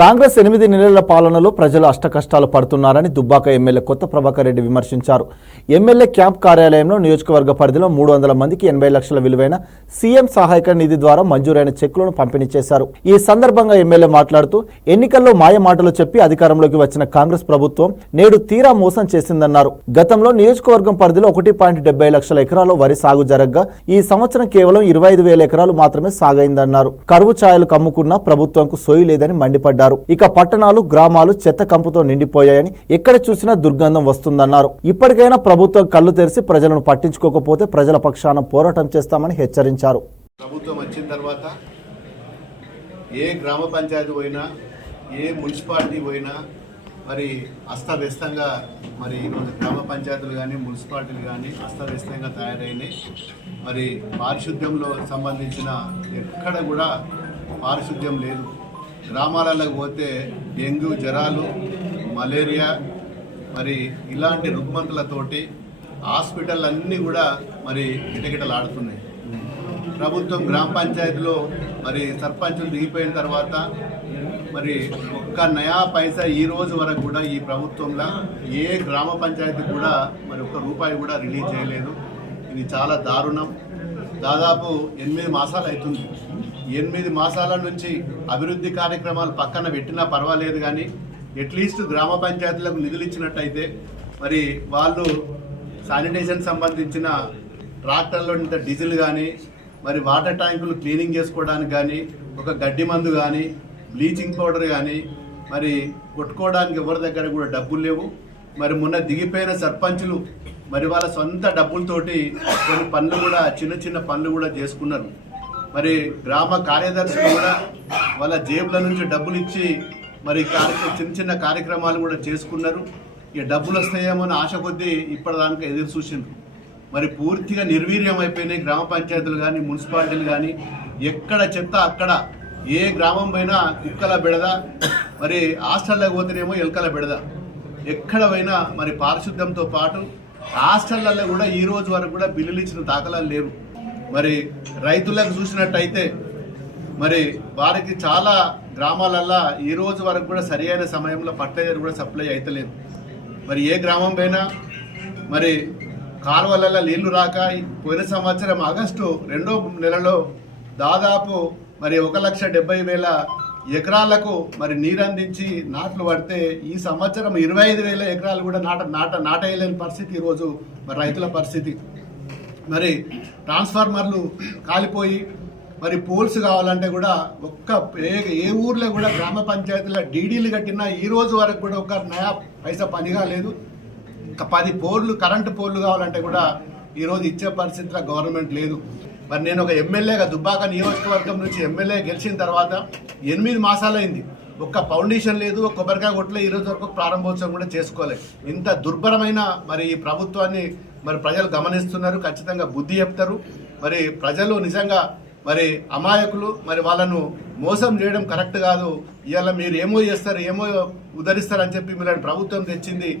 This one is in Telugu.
కాంగ్రెస్ 8 నెలల పాలనలో ప్రజలు అష్టకష్టాలు పడుతున్నారని దుబ్బాక ఎమ్మెల్యే కొత్త ప్రభాకర్ రెడ్డి విమర్శించారు. ఎమ్మెల్యే క్యాంప్ కార్యాలయంలో నియోజకవర్గ పరిధిలో 300 మందికి 80 లక్షల విలువైన సీఎం సహాయక నిధి ద్వారా మంజూరైన చెక్కులను పంపిణీ చేశారు. ఈ సందర్భంగా ఎమ్మెల్యే మాట్లాడుతూ ఎన్నికల్లో మాయ మాటలు చెప్పి అధికారంలోకి వచ్చిన కాంగ్రెస్ ప్రభుత్వం నేడు తీరా మోసం చేసిందన్నారు. గతంలో నియోజకవర్గం పరిధిలో 1.70 లక్షల ఎకరాల్లో వరి సాగు జరగగా ఈ సంవత్సరం కేవలం 25,000 ఎకరాలు మాత్రమే సాగైందన్నారు. కరువు ఛాయలు కమ్ముకున్న ప్రభుత్వంకు సోయి లేదని మండిపడ్డారు. ఇక పట్టణాలు గ్రామాలు చెత్త కంపుతో నిండిపోయాయని ఎక్కడ చూసినా దుర్గంధం వస్తుందన్నారు. ఇప్పటికైనా ప్రభుత్వం కళ్ళు తెరిచి ప్రజలను పట్టించుకోకపోతే ప్రజల పక్షాన పోరాటం చేస్తామని హెచ్చరించారు. ప్రభుత్వం వచ్చిన తర్వాత ఏ గ్రామ పంచాయతీ పోయినా ఏ మున్సిపాలిటీ పోయినా మరి అస్తవ్యస్తంగా మరి ఈరోజు గ్రామ పంచాయతీలు కానీ మున్సిపాలిటీలు కానీ అస్తవ్యస్తంగా తయారైనాయి. మరి పారిశుద్ధ్యంలో సంబంధించిన ఎక్కడ కూడా పారిశుద్ధ్యం లేదు. గ్రామాలకు పోతే డెంగ్యూ జ్వరాలు, మలేరియా మరి ఇలాంటి రుగ్మతలతోటి హాస్పిటల్ అన్నీ కూడా మరి గిటగిటలాడుతున్నాయి. ప్రభుత్వం గ్రామ పంచాయతీలో మరి సర్పంచులు దిగిపోయిన తర్వాత మరి ఒక్క నయా పైసా ఈ రోజు వరకు కూడా ఈ ప్రభుత్వంలో ఏ గ్రామ పంచాయతీ కూడా మరి ఒక్క రూపాయి కూడా రిలీజ్ చేయలేదు. ఇది చాలా దారుణం. దాదాపు 8 మాసాలు అవుతుంది. 8 మాసాల నుంచి అభివృద్ధి కార్యక్రమాలు పక్కన పెట్టినా పర్వాలేదు, కానీ అట్లీస్ట్ గ్రామ పంచాయతీలకు నిధులు ఇచ్చినట్టయితే మరి వాళ్ళు శానిటేషన్ సంబంధించిన ట్రాక్టర్లో ఇంత డీజిల్ కానీ మరి వాటర్ ట్యాంకులు క్లీనింగ్ చేసుకోవడానికి కానీ ఒక గడ్డి మందు కానీ బ్లీచింగ్ పౌడర్ కానీ మరి కొట్టుకోవడానికి ఎవరి దగ్గర కూడా డబ్బులు లేవు. మరి మొన్న దిగిపోయిన సర్పంచులు మరి వాళ్ళ సొంత డబ్బులతోటి కొన్ని పనులు కూడా చిన్న చిన్న పనులు కూడా చేసుకున్నారు. మరి గ్రామ కార్యదర్శులు కూడా వాళ్ళ జేబుల నుంచి డబ్బులు ఇచ్చి మరి చిన్న చిన్న కార్యక్రమాలు కూడా చేసుకున్నారు. ఇక డబ్బులు వస్తాయేమో అని ఆశ కొద్దీ ఇప్పటిదాకా ఎదురు చూసిండ్రు. మరి పూర్తిగా నిర్వీర్యం అయిపోయినాయి గ్రామ పంచాయతీలు కానీ మున్సిపాలిటీలు కానీ. ఎక్కడ చెత్త అక్కడ, ఏ గ్రామం పోయినా కుక్కల బెడద, మరి హాస్టల్లోకి పోతేనేమో ఎలుకల బెడద. ఎక్కడ పోయినా మరి పారిశుద్ధ్యంతో పాటు హాస్టళ్లలో కూడా ఈ రోజు వరకు కూడా బిల్లులు ఇచ్చిన దాఖలాలు లేవు. మరి రైతులకు చూసినట్టయితే మరి వారికి చాలా గ్రామాలల్లో ఈ రోజు వరకు కూడా సరి అయిన సమయంలో ఫర్టిలైజర్ కూడా సప్లై అవుతలేదు. మరి ఏ గ్రామం పైన మరి కాలువలలో నీళ్లు రాక పోయిన సంవత్సరం ఆగస్టు 2వ నెలలో దాదాపు మరి 1,70,000 ఎకరాలకు మరి నీరు అందించి నాట్లు పడితే ఈ సంవత్సరం 25,000 ఎకరాలు కూడా నాటేయలేని పరిస్థితి ఈరోజు మరి రైతుల పరిస్థితి. మరి ట్రాన్స్ఫార్మర్లు కాలిపోయి మరి పోల్స్ కావాలంటే కూడా ఏ ఊర్లో కూడా గ్రామ పంచాయతీలో డీడీలు కట్టినా ఈ రోజు వరకు కూడా ఒక నయా పైసా పనిగా లేదు. 10 పోర్లు కరెంటు పోర్లు కావాలంటే కూడా ఈరోజు ఇచ్చే పరిస్థితిలో గవర్నమెంట్ లేదు. మరి నేను ఒక ఎమ్మెల్యేగా దుబ్బాక నియోజకవర్గం నుంచి ఎమ్మెల్యే గెలిచిన తర్వాత 8 మాసాలైంది. ఒక్క ఫౌండేషన్ లేదు, ఒక కొబ్బరికాయ కొట్టలే, ఈ రోజు వరకు ప్రారంభోత్సవం కూడా చేసుకోలేదు. ఇంత దుర్భరమైన మరి ఈ ప్రభుత్వాన్ని మరి ప్రజలు గమనిస్తున్నారు. ఖచ్చితంగా బుద్ధి చెప్తారు. మరి ప్రజలు నిజంగా మరి అమాయకులు. మరి వాళ్ళను మోసం చేయడం కరెక్ట్ కాదు. ఇవాళ మీరు ఏమో చేస్తారు, ఏమో ఉద్ధరిస్తారు అని చెప్పి మీరు ప్రభుత్వం తెచ్చింది